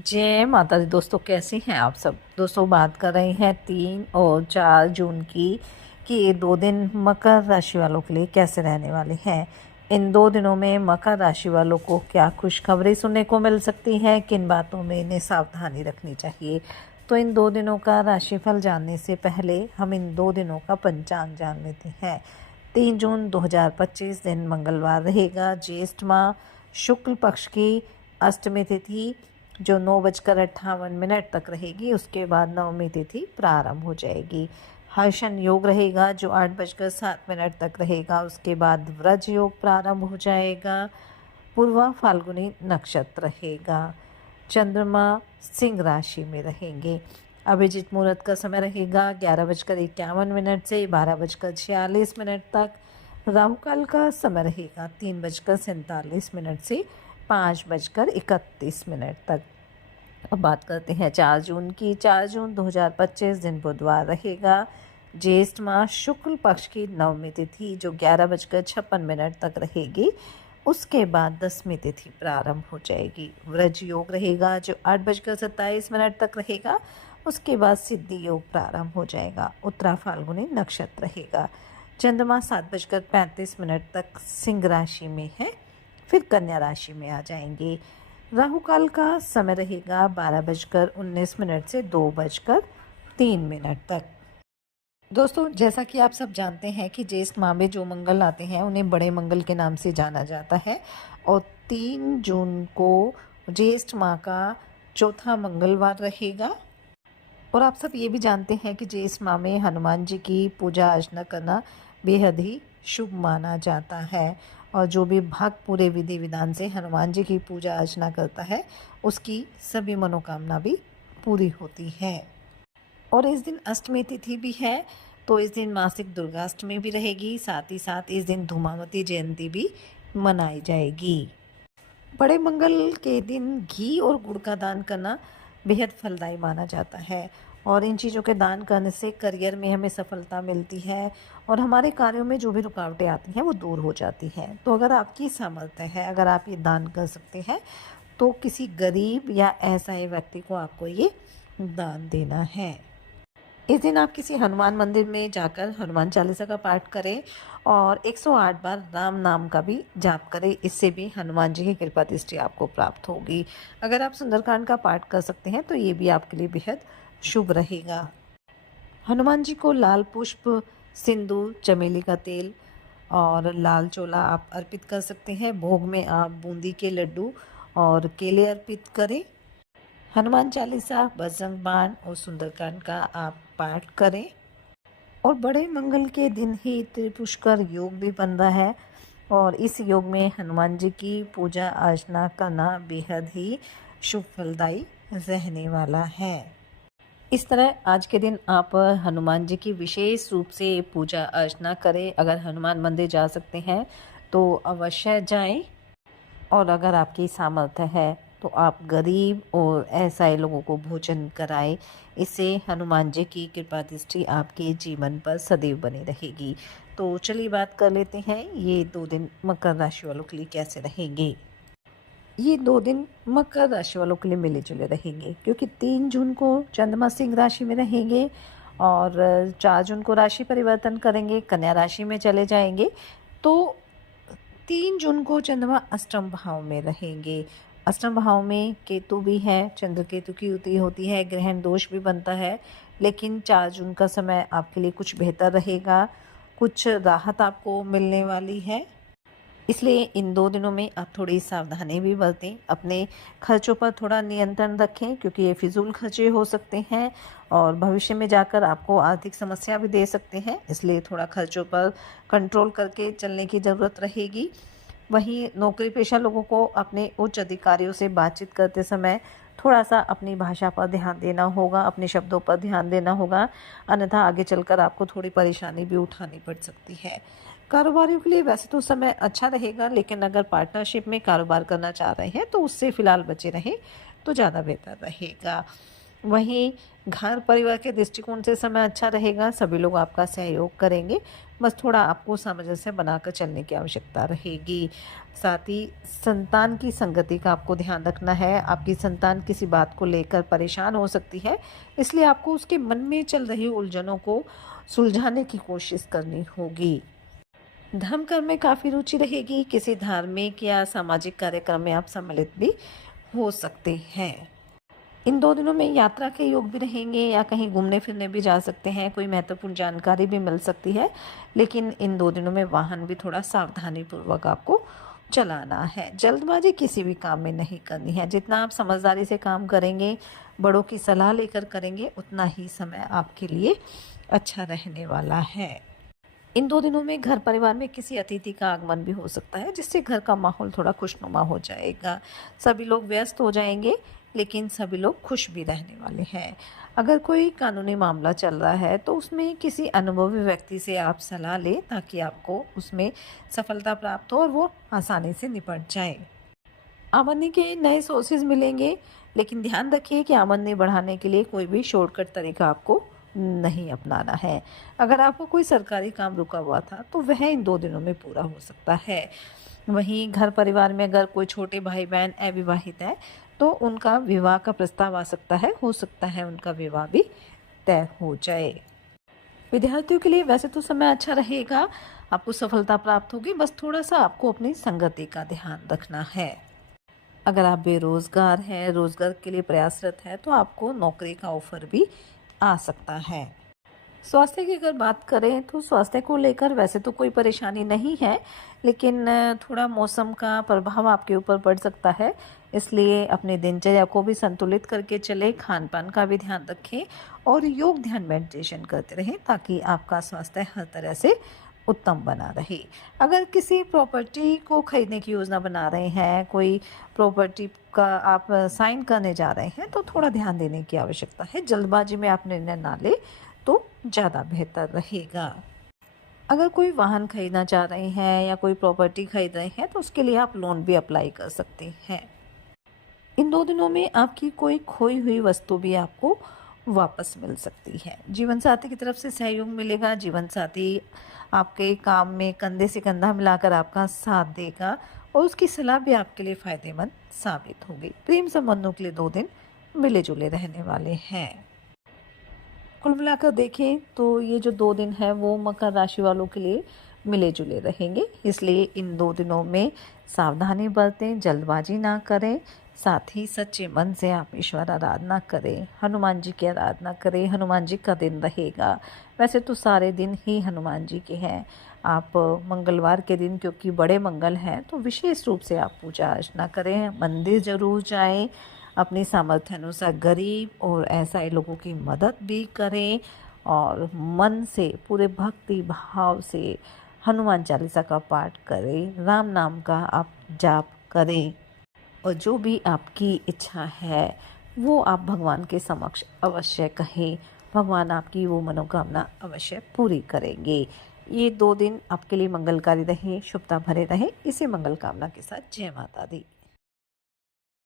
जय माता दी। दोस्तों कैसे हैं आप सब। दोस्तों बात कर रहे हैं 3 और 4 जून की कि ये 2 दिन मकर राशि वालों के लिए कैसे रहने वाले हैं। इन 2 दिनों में मकर राशि वालों को क्या खुशखबरी सुनने को मिल सकती है, किन बातों में इन्हें सावधानी रखनी चाहिए। तो इन 2 दिनों का राशिफल जानने से पहले हम इन 2 दिनों का पंचांग जान लेते हैं। 3 जून 2025 दिन मंगलवार रहेगा। ज्येष्ठ माह शुक्ल पक्ष की अष्टमी तिथि जो 9:58 तक रहेगी। उसके बाद नवमी तिथि प्रारंभ हो जाएगी। हर्षण योग रहेगा जो 8:07 तक रहेगा। उसके बाद व्रज योग प्रारंभ हो जाएगा। पूर्वा फाल्गुनी नक्षत्र रहेगा। चंद्रमा सिंह राशि में रहेंगे। अभिजीत मुहूर्त का समय रहेगा 11:51 से 12:46 तक। राहु काल का समय रहेगा 3:47 से 5:31 तक। अब बात करते हैं 4 जून की। 4 जून 2025 दिन बुधवार रहेगा। ज्येष्ठ माह शुक्ल पक्ष की नवमी तिथि जो 11:56 तक रहेगी। उसके बाद 10वीं तिथि प्रारंभ हो जाएगी। व्रज योग रहेगा जो 8:27 तक रहेगा। उसके बाद सिद्धि योग प्रारंभ हो जाएगा। उत्तरा फाल्गुनी नक्षत्र रहेगा। चंद्रमा 7:35 तक सिंह राशि में है, फिर कन्या राशि में आ जाएंगे। राहु काल का समय रहेगा 12:19 से 2:03 तक। दोस्तों जैसा कि आप सब जानते हैं कि ज्येष्ठ माह में जो मंगल आते हैं उन्हें बड़े मंगल के नाम से जाना जाता है और 3 जून को ज्येष्ठ माह का चौथा मंगलवार रहेगा। और आप सब ये भी जानते हैं कि ज्येष्ठ माह में हनुमान जी की पूजा अर्चना करना बेहद ही शुभ माना जाता है और जो भी भक्त पूरे विधि विधान से हनुमान जी की पूजा अर्चना करता है उसकी सभी मनोकामना भी पूरी होती है। और इस दिन अष्टमी तिथि भी है, तो इस दिन मासिक दुर्गाष्टमी भी रहेगी। साथ ही साथ इस दिन धूमावती जयंती भी मनाई जाएगी। बड़े मंगल के दिन घी और गुड़ का दान करना बेहद फलदायी माना जाता है और इन चीज़ों के दान करने से करियर में हमें सफलता मिलती है और हमारे कार्यों में जो भी रुकावटें आती हैं वो दूर हो जाती हैं। तो अगर आपकी सामर्थ्य है, अगर आप ये दान कर सकते हैं तो किसी गरीब या असहाय व्यक्ति को आपको ये दान देना है। इस दिन आप किसी हनुमान मंदिर में जाकर हनुमान चालीसा का पाठ करें और 108 बार राम नाम का भी जाप करें। इससे भी हनुमान जी की कृपा दृष्टि आपको प्राप्त होगी। अगर आप सुंदरकांड का पाठ कर सकते हैं तो ये भी आपके लिए बेहद शुभ रहेगा। हनुमान जी को लाल पुष्प, सिंदूर, चमेली का तेल और लाल चोला आप अर्पित कर सकते हैं। भोग में आप बूंदी के लड्डू और केले अर्पित करें। हनुमान चालीसा, बजरंग बाण और सुंदरकांड का आप पाठ करें। और बड़े मंगल के दिन ही त्रिपुष्कर योग भी बन रहा है और इस योग में हनुमान जी की पूजा अर्चना करना बेहद ही शुभ फलदायी रहने वाला है। इस तरह आज के दिन आप हनुमान जी की विशेष रूप से पूजा अर्चना करें। अगर हनुमान मंदिर जा सकते हैं तो अवश्य जाएं और अगर आपकी सामर्थ्य है तो आप गरीब और असहाय लोगों को भोजन कराएं। इससे हनुमान जी की कृपा दृष्टि आपके जीवन पर सदैव बनी रहेगी। तो चलिए बात कर लेते हैं ये 2 दिन मकर राशि वालों के लिए कैसे रहेंगे। ये 2 दिन मकर राशि वालों के लिए मिले जुले रहेंगे क्योंकि 3 जून को चंद्रमा सिंह राशि में रहेंगे और 4 जून को राशि परिवर्तन करेंगे, कन्या राशि में चले जाएंगे। तो 3 जून को चंद्रमा अष्टम भाव में रहेंगे। अष्टम भाव में केतु भी है, चंद्र केतु की युति होती है, ग्रहण दोष भी बनता है। लेकिन 4 जून का समय आपके लिए कुछ बेहतर रहेगा, कुछ राहत आपको मिलने वाली है। इसलिए इन 2 दिनों में आप थोड़ी सावधानी भी बरतें। अपने खर्चों पर थोड़ा नियंत्रण रखें क्योंकि ये फिजूल खर्चे हो सकते हैं और भविष्य में जाकर आपको आर्थिक समस्या भी दे सकते हैं। इसलिए थोड़ा खर्चों पर कंट्रोल करके चलने की ज़रूरत रहेगी। वहीं नौकरी पेशा लोगों को अपने उच्च अधिकारियों से बातचीत करते समय थोड़ा सा अपनी भाषा पर ध्यान देना होगा, अपने शब्दों पर ध्यान देना होगा, अन्यथा आगे चलकर आपको थोड़ी परेशानी भी उठानी पड़ सकती है। कारोबारियों के लिए वैसे तो समय अच्छा रहेगा, लेकिन अगर पार्टनरशिप में कारोबार करना चाह रहे हैं तो उससे फ़िलहाल बचे रहें तो ज़्यादा बेहतर रहेगा। वहीं घर परिवार के दृष्टिकोण से समय अच्छा रहेगा, सभी लोग आपका सहयोग करेंगे, बस थोड़ा आपको सामंजस्य बनाकर चलने की आवश्यकता रहेगी। साथ ही संतान की संगति का आपको ध्यान रखना है, आपकी संतान किसी बात को लेकर परेशान हो सकती है, इसलिए आपको उसके मन में चल रही उलझनों को सुलझाने की कोशिश करनी होगी। धर्म कर्म में काफ़ी रुचि रहेगी, किसी धार्मिक या सामाजिक कार्यक्रम में आप सम्मिलित भी हो सकते हैं। इन 2 दिनों में यात्रा के योग भी रहेंगे या कहीं घूमने-फिरने भी जा सकते हैं, कोई महत्वपूर्ण जानकारी भी मिल सकती है। लेकिन इन 2 दिनों में वाहन भी थोड़ा सावधानीपूर्वक आपको चलाना है। जल्दबाज़ी किसी भी काम में नहीं करनी है, जितना आप समझदारी से काम करेंगे, बड़ों की सलाह लेकर करेंगे, उतना ही समय आपके लिए अच्छा रहने वाला है। इन 2 दिनों में घर परिवार में किसी अतिथि का आगमन भी हो सकता है, जिससे घर का माहौल थोड़ा खुशनुमा हो जाएगा। सभी लोग व्यस्त हो जाएंगे, लेकिन सभी लोग खुश भी रहने वाले हैं। अगर कोई कानूनी मामला चल रहा है, तो उसमें किसी अनुभवी व्यक्ति से आप सलाह लें, ताकि आपको उसमें सफलता प्राप्त हो और वो आसानी से निपट जाए। आमदनी के नए सोर्सेज मिलेंगे, लेकिन ध्यान रखिए कि आमदनी बढ़ाने के लिए कोई भी शॉर्टकट तरीका आपको नहीं अपनाना है। अगर आपको कोई सरकारी काम रुका हुआ था, तो वह इन 2 दिनों में पूरा हो सकता है। वहीं घर परिवार में अगर कोई छोटे भाई-बहन अविवाहित हैं, तो उनका विवाह का प्रस्ताव आ सकता है, हो सकता है उनका विवाह भी तय हो जाए। विद्यार्थियों के लिए वैसे तो समय अच्छा रहेगा, आपको सफलता प्राप्त होगी, बस थोड़ा-सा आपको अपनी संगति का ध्यान रखना है। अगर आप बेरोज़गार हैं, रोज़गार के लिए प्रयासरत हैं, तो आपको नौकरी का ऑफ़र भी आ सकता है। स्वास्थ्य की अगर बात करें, तो स्वास्थ्य को लेकर वैसे तो कोई परेशानी नहीं है, लेकिन थोड़ा मौसम का प्रभाव आपके ऊपर पड़ सकता है, इसलिए अपनी दिनचर्या को भी संतुलित करके चलें, खान-पान का भी ध्यान रखें और योग, ध्यान, मेडिटेशन करते रहें, ताकि आपका स्वास्थ्य हर तरह से उत्तम बना रहे। अगर किसी प्रॉपर्टी को खरीदने की योजना बना रहे हैं, कोई प्रॉपर्टी का आप साइन करने जा रहे हैं, तो थोड़ा ध्यान देने की आवश्यकता है। जल्दबाजी में आप निर्णय ना लें, तो ज़्यादा बेहतर रहेगा। अगर कोई वाहन खरीदना चाह रहे हैं या कोई प्रॉपर्टी खरीद रहे हैं, तो उसके लिए आप लोन भी अप्लाई कर सकते हैं। इन 2 दिनों में आपकी कोई खोई हुई वस्तु भी आपको वापस मिल सकती है। जीवन साथी की तरफ से सहयोग मिलेगा, जीवन साथी आपके काम में कंधे से कंधा मिलाकर आपका साथ देगा और उसकी सलाह भी आपके लिए फ़ायदेमंद साबित होगी। प्रेम संबंधों के लिए 2 दिन मिले-जुले रहने वाले हैं। कुल मिलाकर देखें तो ये जो 2 दिन है, वो मकर राशि वालों के लिए मिले-जुले रहेंगे, इसलिए इन 2 दिनों में सावधानी बरतें, जल्दबाजी ना करें, साथ ही सच्चे मन से आप ईश्वर आराधना करें, हनुमान जी की आराधना करें, हनुमान जी का दिन रहेगा। वैसे तो सारे दिन ही हनुमान जी के हैं, आप मंगलवार के दिन क्योंकि बड़े मंगल हैं, तो विशेष रूप से आप पूजा अर्चना करें, मंदिर ज़रूर जाएँ, अपनी सामर्थ्य अनुसार गरीब और असहाय लोगों की मदद भी करें और मन से पूरे भक्ति भाव से हनुमान चालीसा का पाठ करें, राम नाम का आप जाप करें और जो भी आपकी इच्छा है वो आप भगवान के समक्ष अवश्य कहें। भगवान आपकी वो मनोकामना अवश्य पूरी करेंगे। ये 2 दिन आपके लिए मंगलकारी रहे, शुभता भरे रहे। इसी मंगल कामना के साथ जय माता दी।